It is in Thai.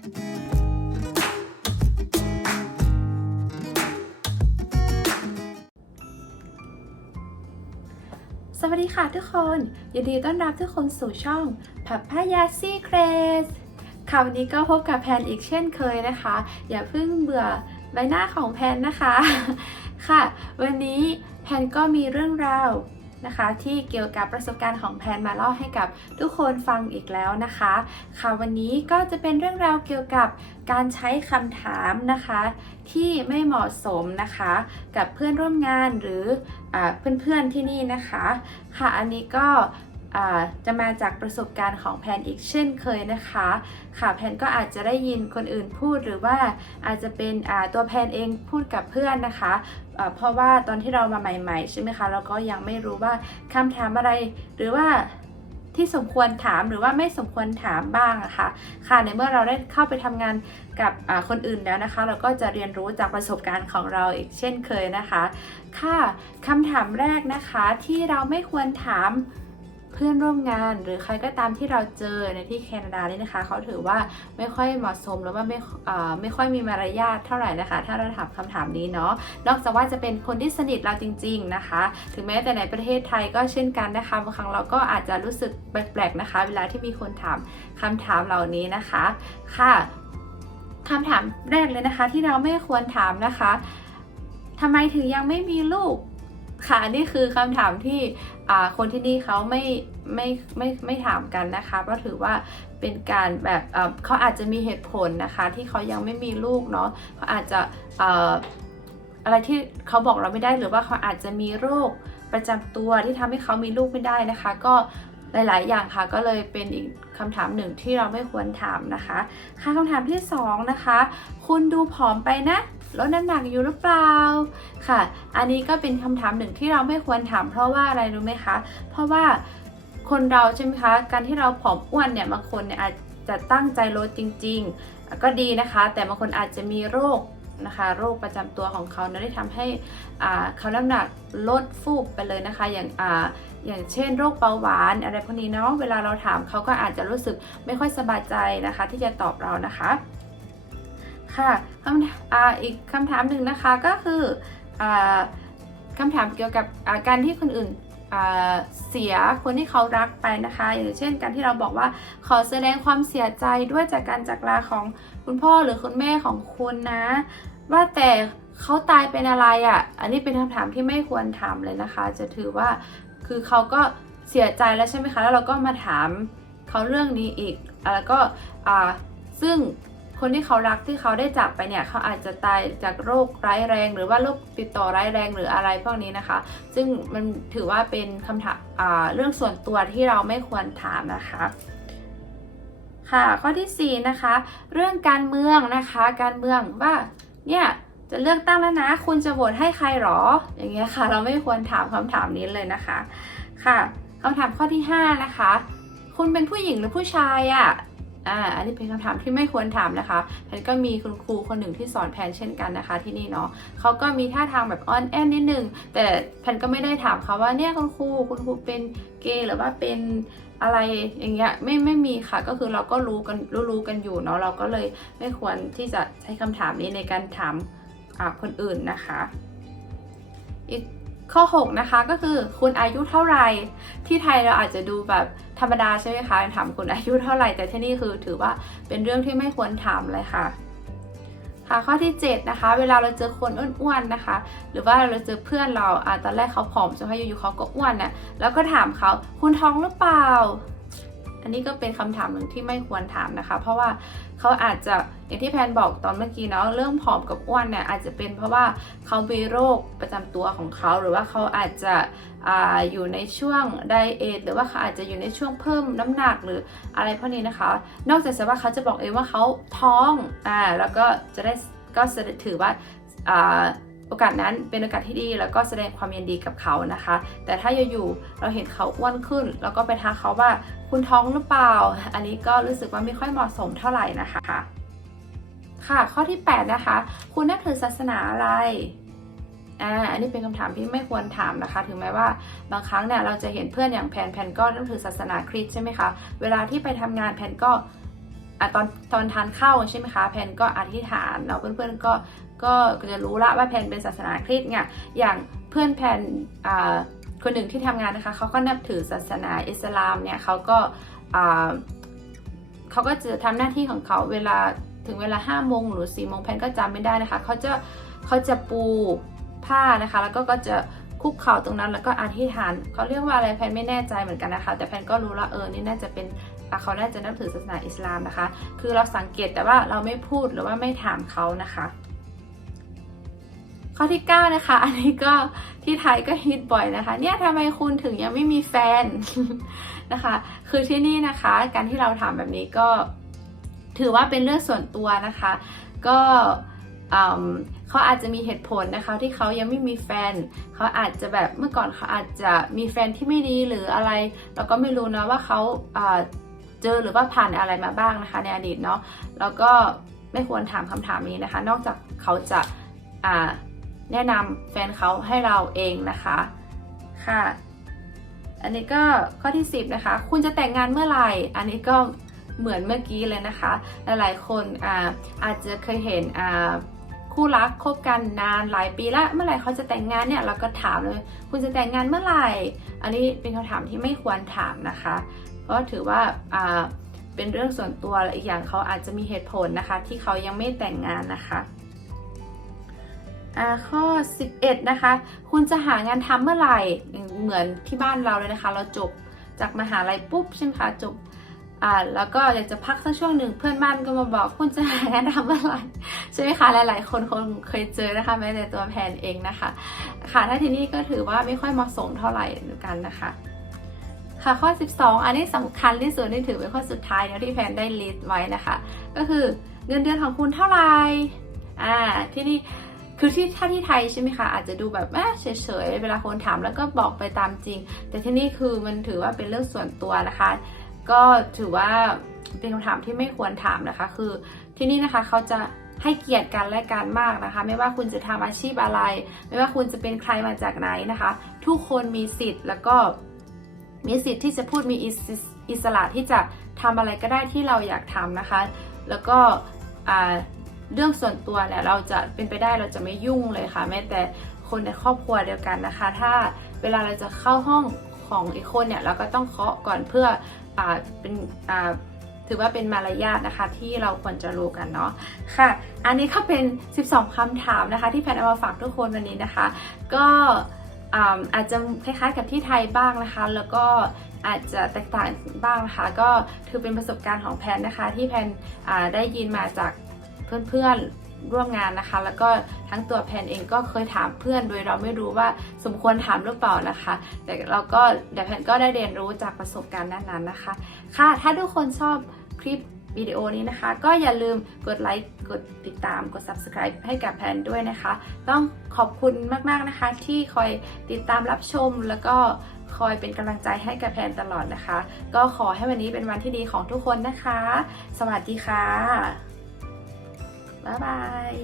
สวัสดีค่ะทุกคน ยินดีต้อนรับทุกคนสู่ช่องผับพายาซี่เครสค่ะวันนี้ก็พบกับแพนอีกเช่นเคยนะคะ อย่าเพิ่งเบื่อใบหน้าของแพนนะคะ ค่ะ วันนี้แพนก็มีเรื่องราว นะคะ ที่เกี่ยวกับประสบการณ์ของแพนมาเล่าให้กับทุกคนฟังอีกแล้วนะคะ ค่ะวันนี้ก็จะเป็นเรื่องราวเกี่ยวกับการใช้คำถามนะคะ ที่ไม่เหมาะสมนะคะ กับเพื่อนร่วมงานหรืออเพื่อนๆที่นี่นะคะ ค่ะอันนี้ก็ จะมาจากประสบการณ์ของแพนอีกเช่นเคยนะคะ ค่ะแพนก็อาจจะได้ยินคนอื่นพูดหรือว่าอาจจะเป็นตัวแพนเองพูดกับเพื่อนนะคะเพราะว่าตอนที่เรามาใหม่ๆใช่ไหมคะเราก็ยังไม่รู้ว่าคำถามอะไรหรือว่าที่สมควรถามหรือว่าไม่สมควรถามบ้างอะคะค่ะในเมื่อเราได้เข้าไปทำงานกับคนอื่นแล้วนะคะ เราก็จะเรียนรู้จากประสบการณ์ของเราอีกเช่นเคยนะคะ ค่ะคำถามแรกนะคะที่เราไม่ควรถาม เพื่อนร่วมงาน หรือใครก็ตามที่เราเจอในที่แคนาดานี่นะคะเขาถือว่าไม่ค่อยเหมาะสมหรือว่าไม่ไม่ค่อยมีมารยาทเท่าไหร่นะคะ ถ้าเราถามคำถามนี้เนาะนอกจากว่าจะเป็นคนที่สนิทเราจริง ๆนะคะ ถึงแม้แต่ในประเทศไทยก็เช่นกันนะคะบางครั้งเราก็อาจจะรู้สึกแปลกๆนะคะ เวลาที่มีคนถามคำถามเหล่านี้นะคะค่ะคำถามแรกเลยนะคะที่เราไม่ควรถามนะคะทำไมถึงยังไม่มีลูก ค่ะนี่คือคำถามที่คนที่นี่เขาไม่ไม่ไม่ไม่ถามกันนะคะ เพราะถือว่าเป็นการแบบเขาอาจจะมีเหตุผลนะคะที่เขายังไม่มีลูกเนาะเขาอาจจะเอ่ออะไรที่เขาบอกเราไม่ได้หรือว่าเขาอาจจะมีโรคประจำตัวที่ทำให้เขามีลูกไม่ได้นะคะ ก็ หลาย ๆ อย่างค่ะก็เลยเป็นอีกคำถามหนึ่งที่เราไม่ควรถามนะคะค่ะคำถามที่สองนะคะ คุณดูผอมไปนะลดน้ำหนักอยู่หรือเปล่าค่ะ อันนี้ก็เป็นคำถามหนึ่งที่เราไม่ควรถาม เพราะว่าอะไรรู้ไหมคะ เพราะว่าคนเราใช่ไหมคะการที่เราผอมอ้วนเนี่ยบางคนเนี่ยอาจจะตั้งใจลดจริง ๆ ก็ดีนะคะ แต่บางคนอาจจะมีโรคนะคะโรคประจำตัวของเขานะได้ทำให้อ่าเขาน้ำหนักลดฟูบไปเลยนะคะ อย่าง อย่างเช่นโรคเบาหวานอะไรพวกนี้เนาะเวลาเราถามเขาก็อาจจะรู้สึกไม่ค่อยสบายใจนะคะ ที่จะตอบเรานะคะค่ะคำอ่าอีกคำถามหนึ่งนะคะก็คืออาคำถามเกี่ยวกับอาการที่คนอื่นเสียคนที่เขารักไปนะคะอย่างเช่นการที่เราบอกว่าขอแสดงความเสียใจด้วยจากการจากลาของคุณพ่อหรือคุณแม่ของคุณนะ ว่าแต่เขาตายเป็นอะไรอะ่ะ อันนี้เป็นคำถามที่ไม่ควรถามเลยนะคะ จะถือว่า คือเขาก็เสียใจแล้วใช่ไหมคะ แล้วเราก็มาถามเขาเรื่องนี้อีก แล้วก็อ่าซึ่งคนที่เขารักที่เขาได้จากไปเนี่ยเขาอาจจะตายจากโรคร้ายแรง หรือว่าโรคติดต่อร้ายแรงหรืออะไรพวกนี้นะคะ ซึ่งมันถือว่าเป็นคำถามอ่าเรื่องส่วนตัวที่เราไม่ควรถามนะคะค่ะข้อที่4นะคะเรื่องการเมืองนะคะ การเมืองว่าเนี่ย จะเลือกตั้งแล้วนะ คุณจะโหวตให้ใครหรอ อย่างเงี้ยค่ะ เราไม่ควรถามคำถามนี้เลยนะคะ ค่ะคำถามข้อที่ 5 นะคะ คุณเป็นผู้หญิงหรือผู้ชายอะ่ะอ่าอันนี้เป็นคำถามที่ไม่ควรถามนะคะแพนก็มีคุณครูคนหนึ่งที่สอนแพนเช่นกันนะคะ ที่นี่เนาะเขาก็มีท่าทางแบบอ่อนแอนนิดนึง แต่แพนก็ไม่ได้ถามเขาว่าเนี่ยคุณครูคุณครูเป็นเกย์หรือว่าเป็นอะไรอย่างเงี้ยไม่ไม่มีค่ะก็คือเราก็รู้กันรู้รู้กันอยู่เนาะเราก็เลยไม่ควรที่จะใช้คำถามนี้ในการถาม คนอื่นนะคะ อีกข้อ 6 นะคะก็คือคุณอายุเท่าไหร่ที่ไทยเราอาจจะดูแบบธรรมดาใช่ไหมคะถามคุณอายุเท่าไหร่แต่ที่นี่คือถือว่าเป็นเรื่องที่ไม่ควรถามเลยค่ะ ค่ะข้อที่ 7 นะคะ เวลาเราเจอคนอ้วนๆนะคะ หรือว่าเราเจอเพื่อนเราอาตอนแรกเขาผอมใช่ไหมอยู่ๆเขาก็อ้วนน่ะแล้วก็ถามเขาคุณท้องหรือเปล่า อันนี้ก็เป็นคำถามหนึ่งที่ไม่ควรถามนะคะ เพราะว่าเขาอาจจะอย่างที่แพนบอกตอนเมื่อกี้เนาะเรื่องผอมกับอ้วนเนี่ยอาจจะเป็นเพราะว่าเขามีโรคประจำตัวของเขา หรือว่าเขาอาจจะอาอยู่ในช่วงไดเอทหรือว่าเขาอาจจะอยู่ในช่วงเพิ่มน้ำหนักหรืออะไรพวกนี้นะคะ นอกจากจะว่าเขาจะบอกเองว่าเขาท้องอ่าแล้วก็จะได้ก็จะถือว่าอ่า โอกาสนั้นเป็นโอกาสที่ดีแล้วก็แสดงความยินดีกับเขานะคะ แต่ถ้าอยู่ๆเราเห็นเขาอ้วนขึ้น แล้วก็ไปทักเขาว่าคุณท้องหรือเปล่า อันนี้ก็รู้สึกว่าไม่ค่อยเหมาะสมเท่าไหร่นะคะค่ะข้อที่ 8 นะคะ คุณนับถือศาสนาอะไรอ่าอันนี้เป็นคำถามที่ไม่ควรถามนะคะ ถึงแม้ว่าบางครั้งเนี่ยเราจะเห็นเพื่อนอย่างแพนแพนก็นับถือศาสนาคริสต์ใช่ไหมคะ เวลาที่ไปทำงานแพนก็อะตอนตอนทานข้าวใช่ไหมคะ แพนก็อธิษฐานแล้วเพื่อนๆก็ ก็จะรู้ละว่าแพนเป็นศาสนาคริสต์เนี่ยอย่างเพื่อนแพนคนหนึ่งที่ทำงานนะคะเขาก็นับถือศาสนาอิสลามเนี่ยเขาก็เขาก็จะทำหน้าที่ของเขาเวลาถึงเวลา5้าโมงหรือ4ี่โมงแพนก็จำไม่ได้นะคะเขาจะเขาจะปูผ้านะคะ แล้วก็ก็จะคุกเข่าตรงนั้นแล้วก็อธิษฐานเขาเรียกว่าอะไรแพนไม่แน่ใจเหมือนกันนะคะ แต่แพนก็รู้ละเออนี่น่าจะเป็นเขาน่าจะนับถือศาสนาอิสลามนะคะ คือเราสังเกตแต่ว่าเราไม่พูดหรือว่าไม่ถามเขานะคะ ข้อที่ 9 นะคะ อันนี้ก็ที่ไทยก็ฮิตบ่อยนะคะ เนี่ยทำไมคุณถึงยังไม่มีแฟนนะคะ คือที่นี่นะคะ การที่เราถามแบบนี้ก็ถือว่าเป็นเรื่องส่วนตัวนะคะ ก็เขาอาจจะมีเหตุผลนะคะที่เขายังไม่มีแฟน เขาอาจจะแบบเมื่อก่อนเขาอาจจะมีแฟนที่ไม่ดีหรืออะไร เราก็ไม่รู้นะว่าเขาเจอหรือว่าผ่านอะไรมาบ้างนะคะ ในอดีตเนาะแล้วก็ไม่ควรถามคำถามนี้นะคะ นอกจากเขาจะอ่า แนะนำแฟนเขาให้เราเองนะคะค่ะ อันนี้ก็ข้อที่ 10 นะคะ คุณจะแต่งงานเมื่อไหร่ อันนี้ก็เหมือนเมื่อกี้เลยนะคะ หลายๆคนอ่าอาจจะเคยเห็นอ่าคู่รักคบกันนานหลายปีและเมื่อไหร่เขาจะแต่งงานเนี่ยเราก็ถามเลย คุณจะแต่งงานเมื่อไหร่ อันนี้เป็นคำถามที่ไม่ควรถามนะคะ เพราะถือว่าอ่าเป็นเรื่องส่วนตัวและอีกอย่างเขาอาจจะมีเหตุผลนะคะ ที่เขายังไม่แต่งงานนะคะ ข้อ 11 นะคะ คุณจะหางานทำเมื่อไหร่ เหมือนที่บ้านเราเลยนะคะ เราจบจากมหาลัยปุ๊บใช่ไหมคะจบอ่าแล้วก็อยากจะพักสักช่วงหนึ่งเพื่อนบ้านก็มาบอก คุณจะหางานทำเมื่อไหร่ใช่ไหมคะหลาย ๆ คนคงเคยเจอนะคะแม้แต่ตัวแพนเองนะคะ ค่ะถ้าที่นี้ก็ถือว่าไม่ค่อยเหมาะสมเท่าไหร่เหมือนกันนะคะค่ะข้อ 12 อันนี้สำคัญที่สุดนี่ถือเป็นข้อสุดท้ายแล้วที่แพนได้ลิสต์ไว้นะคะ ก็คือเงินเดือนของคุณเท่าไหร่อ่าที่นี่ คือที่ถ้าที่ไทยใช่ไหมคะอาจจะดูแบบเฉยๆเวลาคนถามแล้วก็บอกไปตามจริง แต่ที่นี่คือมันถือว่าเป็นเรื่องส่วนตัวนะคะ ก็ถือว่าเป็นคำถามที่ไม่ควรถามนะคะ คือที่นี่นะคะเขาจะให้เกียรติกันและกันมากนะคะ ไม่ว่าคุณจะทำอาชีพอะไร ไม่ว่าคุณจะเป็นใครมาจากไหนนะคะ ทุกคนมีสิทธิ์แล้วก็มีสิทธิ์ที่จะพูดมีอิสอิสระที่จะทำอะไรก็ได้ที่เราอยากทำนะคะ แล้วก็อ่า เรื่องส่วนตัวเนี่ยเราจะเป็นไปได้เราจะไม่ยุ่งเลยค่ะ แม้แต่คนในครอบครัวเดียวกันนะคะ ถ้าเวลาเราจะเข้าห้องของอีกคนเนี่ยเราก็ต้องเคาะก่อนเพื่ออเป็นถือว่าเป็นมารยาทนะคะที่เราควรจะรู้กันเนาะค่ะ อันนี้ก็เป็น 12คำถามนะคะ ที่แพนเอามาฝากทุกคนวันนี้นะคะ ก็อาอาจจะคล้ายๆกับที่ไทยบ้างนะคะ แล้วก็อาจจะแตกต่างบ้างนะคะ ก็ถือเป็นประสบการณ์ของแพนนะคะ ที่แพนได้ยินมาจาก เพื่อนๆร่วมงานนะคะ แล้วก็ทั้งตัวแพนเองก็เคยถามเพื่อนโดยเราไม่รู้ว่าสมควรถามหรือเปล่านะคะ แต่เราก็เดี๋ยวแพนก็ได้เรียนรู้จากประสบการณ์นั้นๆนะคะ ค่ะ ถ้าทุกคนชอบคลิปวิดีโอนี้นะคะ ก็อย่าลืมกดไลค์ กดติดตาม กด subscribe ให้กับแพนด้วยนะคะ ต้องขอบคุณมากๆนะคะ ที่คอยติดตามรับชมแล้วก็คอยเป็นกำลังใจให้กับแพนตลอดนะคะ ก็ขอให้วันนี้เป็นวันที่ดีของทุกคนนะคะ สวัสดีค่ะ บ๊ายบาย